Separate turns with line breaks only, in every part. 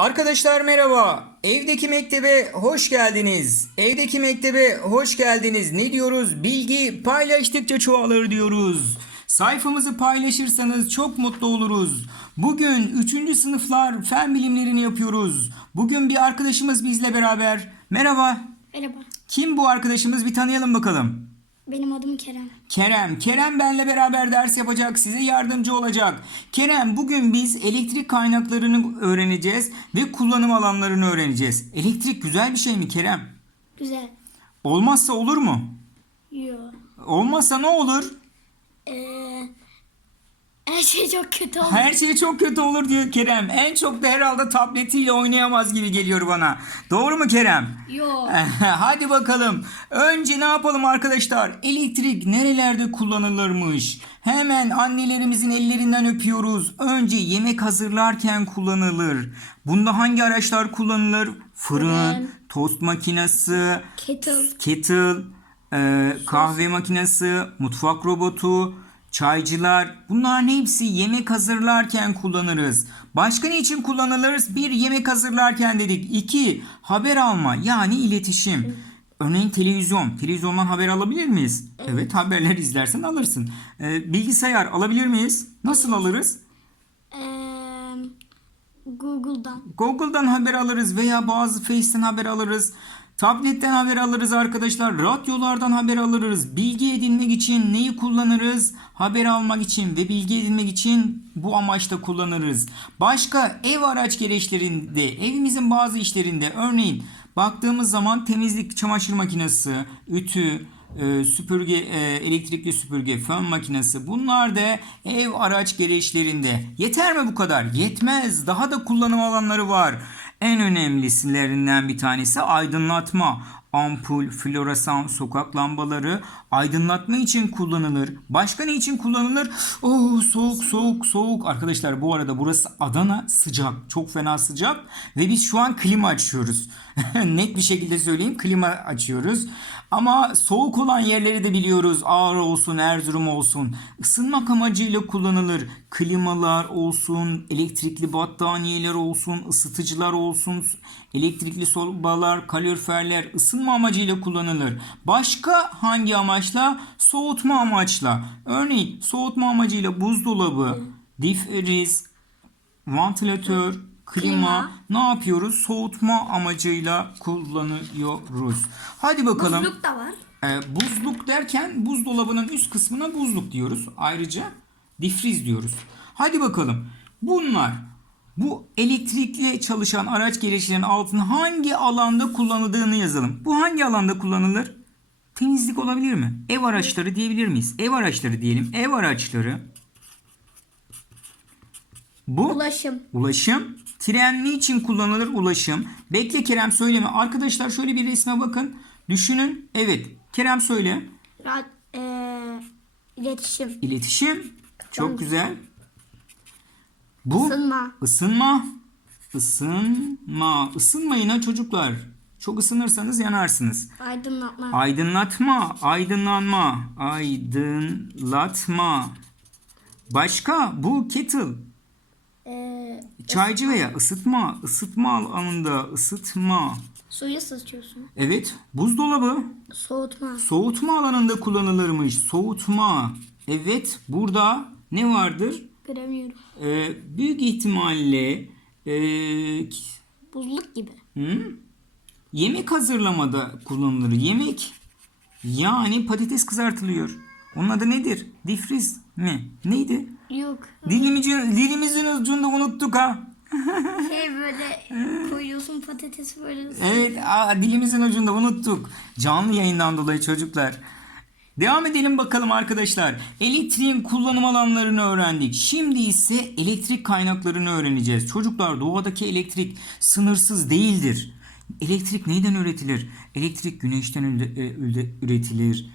Arkadaşlar merhaba. Evdeki mektebe hoş geldiniz. Evdeki mektebe hoş geldiniz. Ne diyoruz? Bilgi paylaştıkça çoğalır diyoruz. Sayfamızı paylaşırsanız çok mutlu oluruz. Bugün 3. sınıflar fen bilimlerini yapıyoruz. Bugün bir arkadaşımız bizle beraber. Merhaba.
Merhaba.
Kim bu arkadaşımız? Bir tanıyalım bakalım.
Benim adım Kerem.
Kerem. Kerem benle beraber ders yapacak, size yardımcı olacak. Kerem bugün biz elektrik kaynaklarını öğreneceğiz ve kullanım alanlarını öğreneceğiz. Elektrik güzel bir şey mi Kerem?
Güzel.
Olmazsa olur mu?
Yo.
Olmazsa ne olur?
Ee, her şey çok kötü oldu.
Her şey çok kötü olur diyor Kerem. En çok da herhalde tabletiyle oynayamaz gibi geliyor bana. Doğru mu Kerem?
Yo.
Hadi bakalım. Önce ne yapalım arkadaşlar? Elektrik nerelerde kullanılırmış? Hemen annelerimizin ellerinden öpüyoruz. Önce yemek hazırlarken kullanılır. Bunda hangi araçlar kullanılır? Fırın,
Fırın.
tost makinesi,
Kettle.
kettle, e, kahve makinesi, mutfak robotu, çaycılar. Bunların hepsi yemek hazırlarken kullanırız. Başka ne için kullanılırız? Bir yemek hazırlarken dedik. İki haber alma yani iletişim. Örneğin televizyon. Televizyondan haber alabilir miyiz? Evet, haberler izlersen alırsın. E, bilgisayar alabilir miyiz? Nasıl alırız?
Google'dan.
Google'dan haber alırız veya bazı Face'ten haber alırız. Tabletten haber alırız arkadaşlar. Radyolardan haber alırız. Bilgi edinmek için neyi kullanırız? Haber almak için ve bilgi edinmek için bu amaçta kullanırız. Başka ev araç gereçlerinde, evimizin bazı işlerinde örneğin baktığımız zaman temizlik çamaşır makinesi, ütü, e, süpürge, e, elektrikli süpürge, fön makinesi bunlar da ev araç gereçlerinde. Yeter mi bu kadar? Yetmez. Daha da kullanım alanları var. En önemlisilerinden bir tanesi aydınlatma. Ampul, floresan, sokak lambaları aydınlatma için kullanılır. Başka ne için kullanılır? Oh soğuk soğuk soğuk. Arkadaşlar bu arada burası Adana sıcak. Çok fena sıcak. Ve biz şu an klima açıyoruz. Net bir şekilde söyleyeyim klima açıyoruz. Ama soğuk olan yerleri de biliyoruz. Ağrı olsun, Erzurum olsun. Isınmak amacıyla kullanılır. Klimalar olsun, elektrikli battaniyeler olsun, ısıtıcılar olsun, elektrikli sobalar, kaloriferler ısınma amacıyla kullanılır. Başka hangi amaçla? Soğutma amaçla. Örneğin soğutma amacıyla buzdolabı, difriz, vantilatör, klima,
Klima.
ne yapıyoruz? Soğutma amacıyla kullanıyoruz. Hadi bakalım.
Buzluk da var.
Ee, buzluk derken buzdolabının üst kısmına buzluk diyoruz. Ayrıca difriz diyoruz. Hadi bakalım. Bunlar bu elektrikli çalışan araç gereçlerinin altında hangi alanda kullanıldığını yazalım. Bu hangi alanda kullanılır? Temizlik olabilir mi? Ev araçları diyebilir miyiz? Ev araçları diyelim. Ev araçları. Bu
Ulaşım.
Ulaşım. Tren niçin kullanılır? Ulaşım. Bekle Kerem söyleme. Arkadaşlar şöyle bir resme bakın. Düşünün. Evet. Kerem söyle.
Rad, ee, iletişim.
İletişim. Çok güzel. Bu
Isınma.
ısınma. Isınma. Isınmayın ha çocuklar. Çok ısınırsanız yanarsınız.
Aydınlatma.
Aydınlatma, aydınlanma, aydınlatma. Başka bu kettle.
Ee,
Çaycı veya ısıtma, ısıtma alanında ısıtma.
suyu ısıtıyorsun.
Evet, buzdolabı
Soğutma.
soğutma alanında kullanılırmış. Soğutma. Evet, burada ne vardır?
Göremiyorum.
Ee, büyük ihtimalle ee,
Buzluk gibi.
hı? yemek hazırlamada kullanılır. Yemek yani patates kızartılıyor. Onun adı nedir? Difriz mi? Neydi?
Yok.
Dilimizin, dilimizin ucunda unuttuk ha.
Şey böyle koyuyorsun patatesi böyle.
Evet aa, dilimizin ucunda unuttuk. Canlı yayından dolayı çocuklar. Devam edelim bakalım arkadaşlar. Elektriğin kullanım alanlarını öğrendik. Şimdi ise elektrik kaynaklarını öğreneceğiz. Çocuklar doğadaki elektrik sınırsız değildir. Elektrik neyden üretilir? Elektrik güneşten e, üre- üretilir,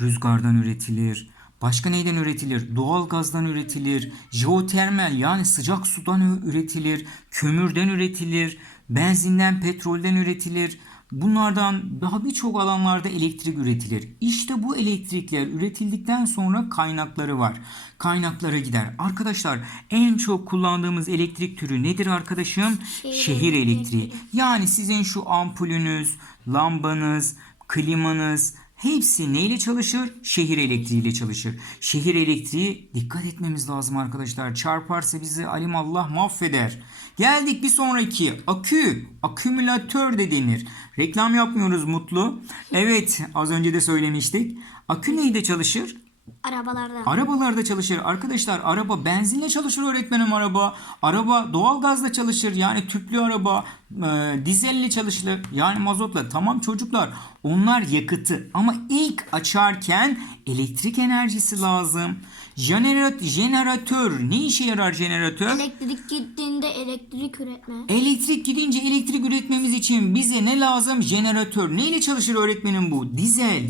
rüzgardan üretilir. Başka neyden üretilir? Doğal gazdan üretilir, jeotermal yani sıcak sudan üretilir, kömürden üretilir, benzinden, petrolden üretilir. Bunlardan daha birçok alanlarda elektrik üretilir. İşte bu elektrikler üretildikten sonra kaynakları var. Kaynaklara gider. Arkadaşlar en çok kullandığımız elektrik türü nedir arkadaşım?
Şehir
Şehir elektriği. Yani sizin şu ampulünüz, lambanız, klimanız hepsi neyle çalışır? Şehir elektriğiyle çalışır. Şehir elektriği dikkat etmemiz lazım arkadaşlar. Çarparsa bizi alimallah mahveder. Geldik bir sonraki akü, akümülatör de denir. Reklam yapmıyoruz Mutlu. Evet az önce de söylemiştik. Akü neyde çalışır?
Arabalarda.
Arabalarda çalışır. Arkadaşlar araba benzinle çalışır öğretmenim araba. Araba doğalgazla çalışır. Yani tüplü araba e, dizelle çalışır. Yani mazotla. Tamam çocuklar onlar yakıtı. Ama ilk açarken elektrik enerjisi lazım. Jenerat jeneratör. Ne işe yarar jeneratör?
Elektrik gittiğinde elektrik üretme.
Elektrik gidince elektrik üretmemiz için bize ne lazım? Jeneratör. Neyle çalışır öğretmenim bu? Dizel.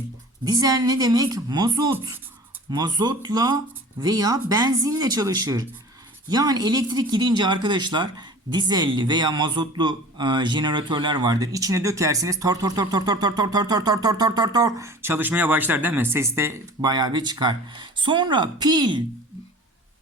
Dizel ne demek? Mazot. Mazotla veya benzinle çalışır. Yani elektrik gidince arkadaşlar dizelli veya mazotlu e, jeneratörler vardır. İçine dökersiniz tor tor tor tor tor tor tor tor tor tor tor tor tor tor çalışmaya başlar değil mi? Ses de bayağı bir çıkar. Sonra pil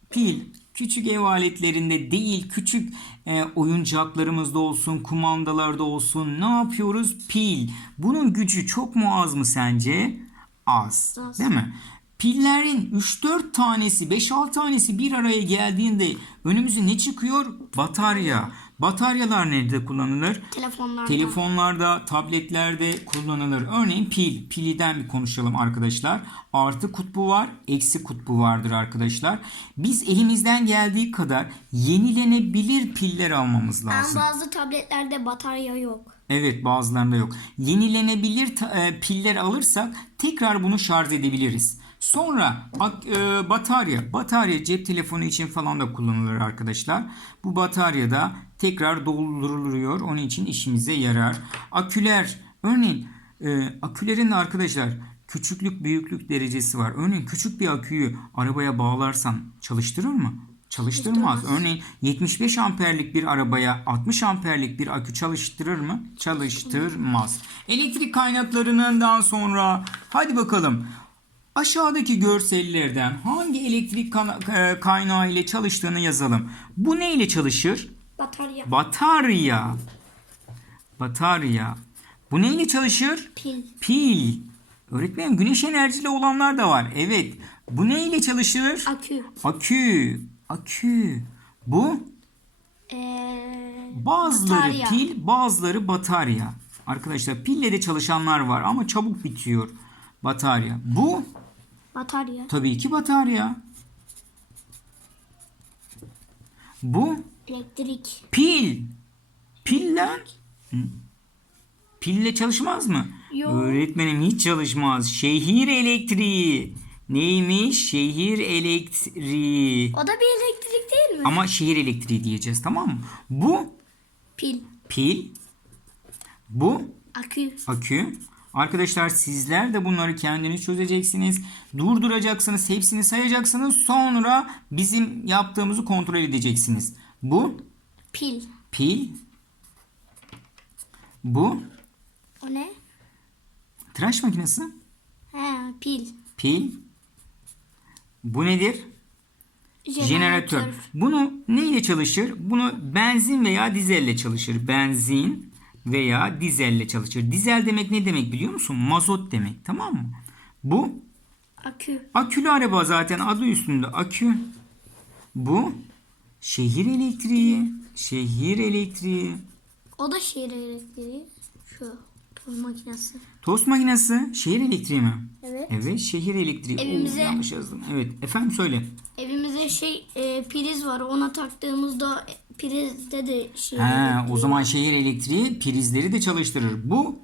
pil küçük ev aletlerinde değil küçük e, oyuncaklarımızda olsun kumandalarda olsun ne yapıyoruz pil bunun gücü çok mu az mı sence az,
Az.
değil mi pillerin 3-4 tanesi 5-6 tanesi bir araya geldiğinde önümüze ne çıkıyor batarya bataryalar nerede kullanılır
Telefonlarda.
Telefonlarda, tabletlerde kullanılır. Örneğin pil. Piliden bir konuşalım arkadaşlar. Artı kutbu var, eksi kutbu vardır arkadaşlar. Biz elimizden geldiği kadar yenilenebilir piller almamız
Ama
lazım.
bazı tabletlerde batarya yok.
Evet bazılarında yok. Yenilenebilir e, piller alırsak tekrar bunu şarj edebiliriz. Sonra ak- e, batarya. Batarya cep telefonu için falan da kullanılır arkadaşlar. Bu batarya da tekrar dolduruluyor. Onun için işimize yarar. Aküler. Örneğin e, akülerin arkadaşlar küçüklük büyüklük derecesi var. Örneğin küçük bir aküyü arabaya bağlarsan çalıştırır mı? Çalıştırmaz. Örneğin 75 amperlik bir arabaya 60 amperlik bir akü çalıştırır mı? Çalıştırmaz. Elektrik kaynaklarından sonra hadi bakalım. Aşağıdaki görsellerden hangi elektrik e, kaynağı ile çalıştığını yazalım. Bu ne ile çalışır?
Batarya.
Batarya. Batarya. Bu neyle çalışır?
Pil.
Pil. Öğretmenim güneş enerjili olanlar da var. Evet. Bu neyle çalışır?
Akü.
Akü. Akü. Bu
Ee,
bazıları
batarya.
pil, bazıları batarya. Arkadaşlar pille de çalışanlar var ama çabuk bitiyor batarya. Bu
Batarya.
tabii ki batarya. Bu
Elektrik.
pil. Piller Hı. Pille çalışmaz mı?
Yok.
Öğretmenim hiç çalışmaz. Şehir elektriği. Neymiş? Şehir elektriği.
O da bir elektrik değil mi?
Ama şehir elektriği diyeceğiz tamam mı? Bu
Pil.
pil. Bu
Akü.
akü. Arkadaşlar sizler de bunları kendiniz çözeceksiniz. Durduracaksınız. Hepsini sayacaksınız. Sonra bizim yaptığımızı kontrol edeceksiniz. Bu
Pil.
pil. Bu
O ne?
tıraş makinesi.
He, pil.
Pil. Bu nedir? Jeneratör. Bunu neyle çalışır? Bunu benzin veya dizelle çalışır. Benzin veya dizelle çalışır. Dizel demek ne demek biliyor musun? Mazot demek tamam mı? Bu
Akü.
akülü araba zaten adı üstünde akü. Bu şehir elektriği. Şehir elektriği.
O da şehir elektriği. Şu. Toz makinesi.
Tost makinesi şehir elektriği mi?
Evet.
Evet şehir elektriği. Oo,
Evimize-
yanlış yazdım. Evet efendim söyle.
Evimize şey e, priz var. Ona taktığımızda prizde de şey.
Ha, o zaman şehir elektriği prizleri de çalıştırır. Bu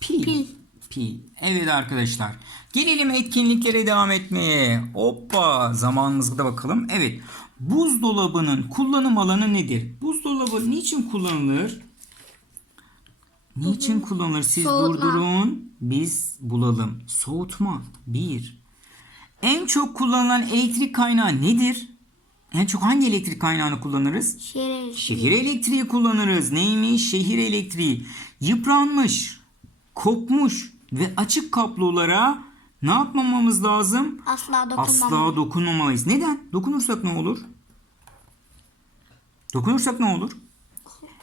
pil.
Pil.
Pil. Evet arkadaşlar. Gelelim etkinliklere devam etmeye. Hoppa zamanımızda bakalım. Evet. Buzdolabının kullanım alanı nedir? Buzdolabı niçin kullanılır? Niçin kullanılır? Siz
Soğutma.
durdurun. Biz bulalım. Soğutma. Bir. En çok kullanılan elektrik kaynağı nedir? En çok hangi elektrik kaynağını kullanırız?
Şehir
Şehir elektriği kullanırız. Neymiş? Şehir elektriği. Yıpranmış, kopmuş ve açık kablolara ne yapmamamız lazım?
asla dokunmam.
Asla dokunmamalıyız. Neden? Dokunursak ne olur? Dokunursak ne olur?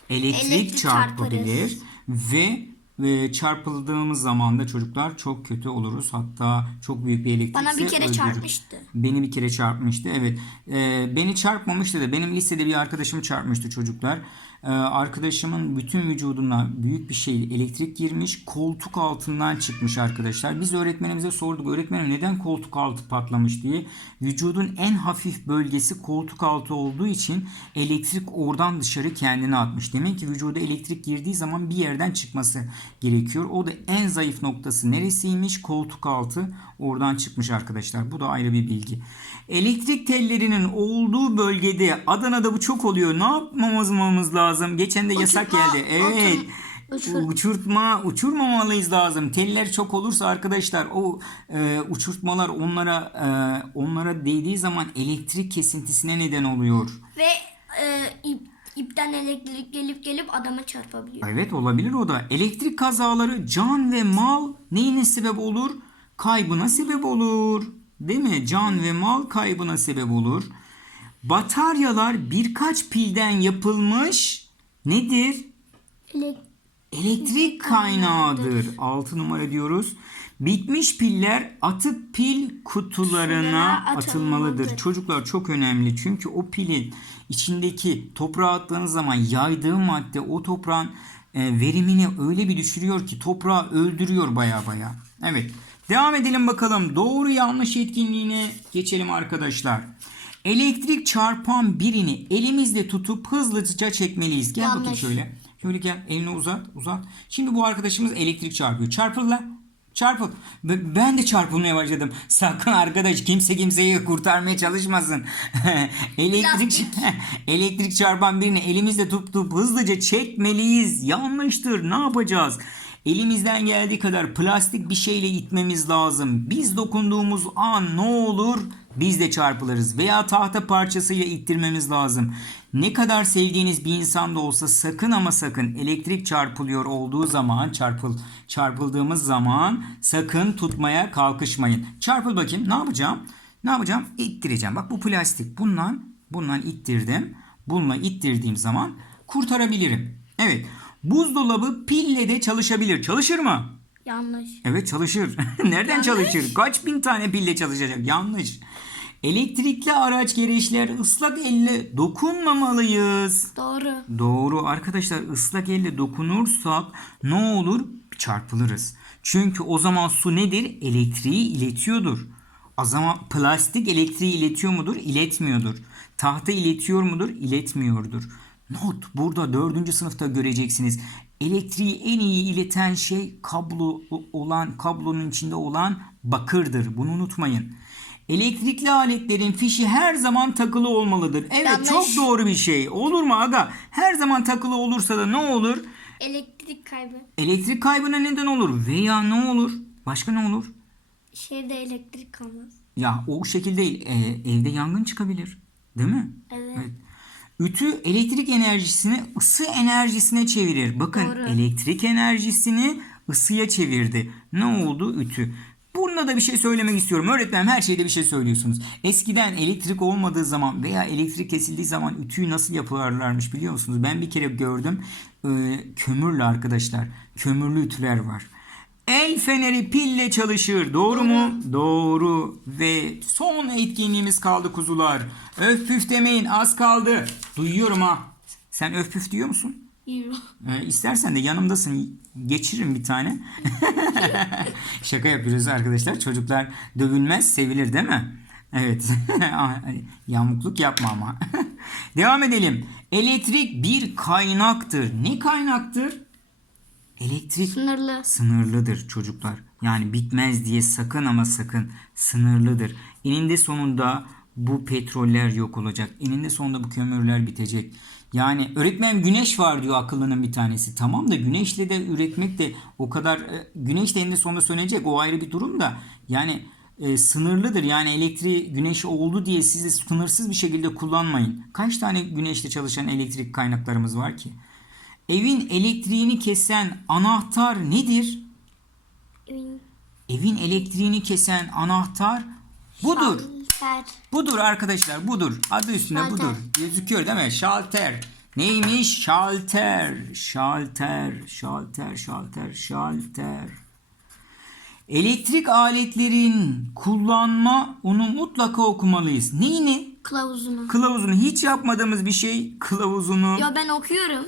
Elektrik,
Elektrik
çarpabilir ve ve çarpıldığımız zaman da çocuklar çok kötü oluruz. Hatta çok büyük bir elektrik
Bana bir kere çarpmıştı.
Beni bir kere çarpmıştı. Evet. Ee, beni çarpmamıştı da benim lisede bir arkadaşım çarpmıştı çocuklar. Ee, arkadaşımın bütün vücuduna büyük bir şey elektrik girmiş. Koltuk altından çıkmış arkadaşlar. Biz öğretmenimize sorduk. Öğretmenim neden koltuk altı patlamış diye. Vücudun en hafif bölgesi koltuk altı olduğu için elektrik oradan dışarı kendini atmış. Demek ki vücuda elektrik girdiği zaman bir yerden çıkması gerekiyor. O da en zayıf noktası neresiymiş? Koltuk altı oradan çıkmış arkadaşlar. Bu da ayrı bir bilgi. Elektrik tellerinin olduğu bölgede Adana'da bu çok oluyor. Ne yapmamamız lazım? Geçen de yasak
Uçurma,
geldi. Evet.
uçur-
Uçurtma, uçurmamalıyız lazım. Teller çok olursa arkadaşlar o e, uçurtmalar onlara e, onlara değdiği zaman elektrik kesintisine neden oluyor.
Ve e, ip, ipten elektrik gelip gelip adama çarpabiliyor.
Evet olabilir o da. Elektrik kazaları can ve mal neyine sebep olur? Kaybına sebep olur. Değil mi? Can ve mal kaybına sebep olur. Bataryalar birkaç pilden yapılmış nedir?
Elek-
Elektrik kaynağıdır. 6 numara diyoruz. Bitmiş piller atıp pil kutularına atılmalıdır. Çocuklar çok önemli çünkü o pilin içindeki toprağa attığınız zaman yaydığı madde o toprağın e, verimini öyle bir düşürüyor ki toprağı öldürüyor baya baya. Evet. Devam edelim bakalım. Doğru yanlış etkinliğine geçelim arkadaşlar. Elektrik çarpan birini elimizle tutup hızlıca çekmeliyiz. Gel bakayım
Yanlış.
şöyle. Şöyle gel elini uzat uzat. Şimdi bu arkadaşımız elektrik çarpıyor. Çarpıl lan. Çarpıl. Ben de çarpılmaya başladım. Sakın arkadaş kimse kimseyi kurtarmaya çalışmasın. elektrik elektrik çarpan birini elimizle tutup hızlıca çekmeliyiz. Yanlıştır. Ne yapacağız? Elimizden geldiği kadar plastik bir şeyle itmemiz lazım. Biz dokunduğumuz an ne olur? Biz de çarpılırız veya tahta parçasıyla ittirmemiz lazım. Ne kadar sevdiğiniz bir insan da olsa sakın ama sakın elektrik çarpılıyor olduğu zaman çarpıl çarpıldığımız zaman sakın tutmaya kalkışmayın. Çarpıl bakayım. Ne yapacağım? Ne yapacağım? İttireceğim. Bak bu plastik. Bundan bundan ittirdim. Bununla ittirdiğim zaman kurtarabilirim. Evet. Buzdolabı pille de çalışabilir. Çalışır mı?
Yanlış.
Evet çalışır. Nereden çalışır? Kaç bin tane pille çalışacak? Yanlış. Elektrikli araç gereçler ıslak elle dokunmamalıyız.
Doğru.
Doğru arkadaşlar ıslak elle dokunursak ne olur? Çarpılırız. Çünkü o zaman su nedir? Elektriği iletiyordur. O zaman plastik elektriği iletiyor mudur? İletmiyordur. Tahta iletiyor mudur? İletmiyordur. Not burada dördüncü sınıfta göreceksiniz. Elektriği en iyi ileten şey kablo olan kablonun içinde olan bakırdır. Bunu unutmayın. Elektrikli aletlerin fişi her zaman takılı olmalıdır. Evet
Yanlış.
çok doğru bir şey. Olur mu aga? Her zaman takılı olursa da ne olur?
Elektrik kaybı.
Elektrik kaybına neden olur. Veya ne olur? Başka ne olur?
Şehirde elektrik kalmaz.
Ya o şekilde değil. Ee, evde yangın çıkabilir. Değil mi?
Evet.
Evet. Ütü elektrik enerjisini ısı enerjisine çevirir. Bakın
Doğru.
elektrik enerjisini ısıya çevirdi. Ne oldu? Ütü. Bunda da bir şey söylemek istiyorum. Öğretmenim her şeyde bir şey söylüyorsunuz. Eskiden elektrik olmadığı zaman veya elektrik kesildiği zaman ütüyü nasıl yaparlarmış biliyor musunuz? Ben bir kere gördüm. Ee, kömürlü arkadaşlar. Kömürlü ütüler var. El feneri pille çalışır. Doğru mu? Doğru. Ve son etkinliğimiz kaldı kuzular. Öf püf demeyin az kaldı. Duyuyorum ha. Sen öf püf diyor musun?
Euro.
Ee, istersen de yanımdasın. Geçiririm bir tane. Şaka yapıyoruz arkadaşlar. Çocuklar dövülmez, sevilir değil mi? Evet. Yamukluk yapma ama. Devam edelim. Elektrik bir kaynaktır. Ne kaynaktır? Elektrik
Sınırlı.
sınırlıdır çocuklar. Yani bitmez diye sakın ama sakın sınırlıdır. Eninde sonunda bu petroller yok olacak. Eninde sonunda bu kömürler bitecek. Yani öğretmen güneş var diyor akıllının bir tanesi. Tamam da güneşle de üretmek de o kadar e, güneş de eninde sonunda sönecek. O ayrı bir durum da. Yani e, sınırlıdır. Yani elektriği güneş oldu diye siz de sınırsız bir şekilde kullanmayın. Kaç tane güneşte çalışan elektrik kaynaklarımız var ki? Evin elektriğini kesen anahtar nedir?
Evin
Evin elektriğini kesen anahtar budur.
Şalter.
Budur arkadaşlar budur. Adı üstünde
Şalter.
budur. Gözüküyor değil mi? Şalter. Neymiş? Şalter. Şalter. Şalter. Şalter. Şalter. Elektrik aletlerin kullanma onu mutlaka okumalıyız. Neyini?
Kılavuzunu.
Kılavuzunu hiç yapmadığımız bir şey kılavuzunu
Ya ben okuyorum.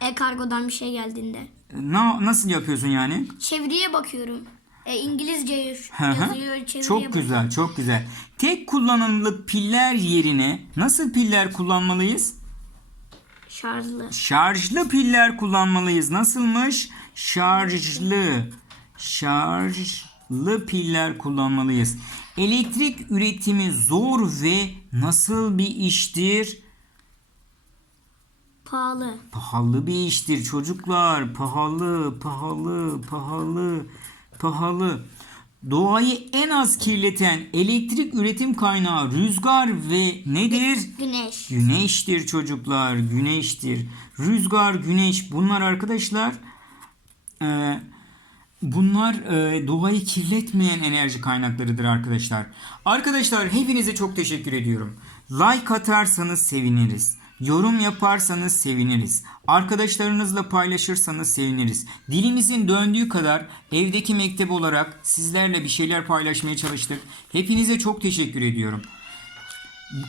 E-kargodan bir şey geldiğinde.
na, nasıl yapıyorsun yani?
Çeviriye bakıyorum. E, İngilizce yazıyor. Çeviriye
Çok güzel, çok güzel. Tek kullanımlık piller yerine nasıl piller kullanmalıyız?
Şarjlı.
Şarjlı piller kullanmalıyız. Nasılmış? Şarjlı. Şarjlı piller kullanmalıyız. Elektrik üretimi zor ve nasıl bir iştir?
Pahalı.
Pahalı bir iştir çocuklar. Pahalı, pahalı, pahalı, pahalı. Doğayı en az kirleten elektrik üretim kaynağı rüzgar ve nedir?
Güneş.
Güneştir çocuklar, güneştir. Rüzgar, güneş bunlar arkadaşlar e, bunlar e, doğayı kirletmeyen enerji kaynaklarıdır arkadaşlar. Arkadaşlar hepinize çok teşekkür ediyorum. Like atarsanız seviniriz. Yorum yaparsanız seviniriz. Arkadaşlarınızla paylaşırsanız seviniriz. Dilimizin döndüğü kadar evdeki mektep olarak sizlerle bir şeyler paylaşmaya çalıştık. Hepinize çok teşekkür ediyorum.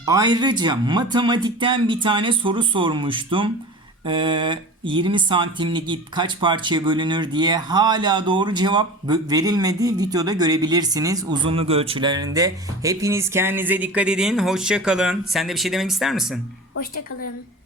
Ayrıca matematikten bir tane soru sormuştum. Ee, 20 santimlik ip kaç parçaya bölünür diye hala doğru cevap verilmedi. Videoda görebilirsiniz uzunluk ölçülerinde. Hepiniz kendinize dikkat edin. Hoşça kalın. Sen de bir şey demek ister misin?
Hoşçakalın.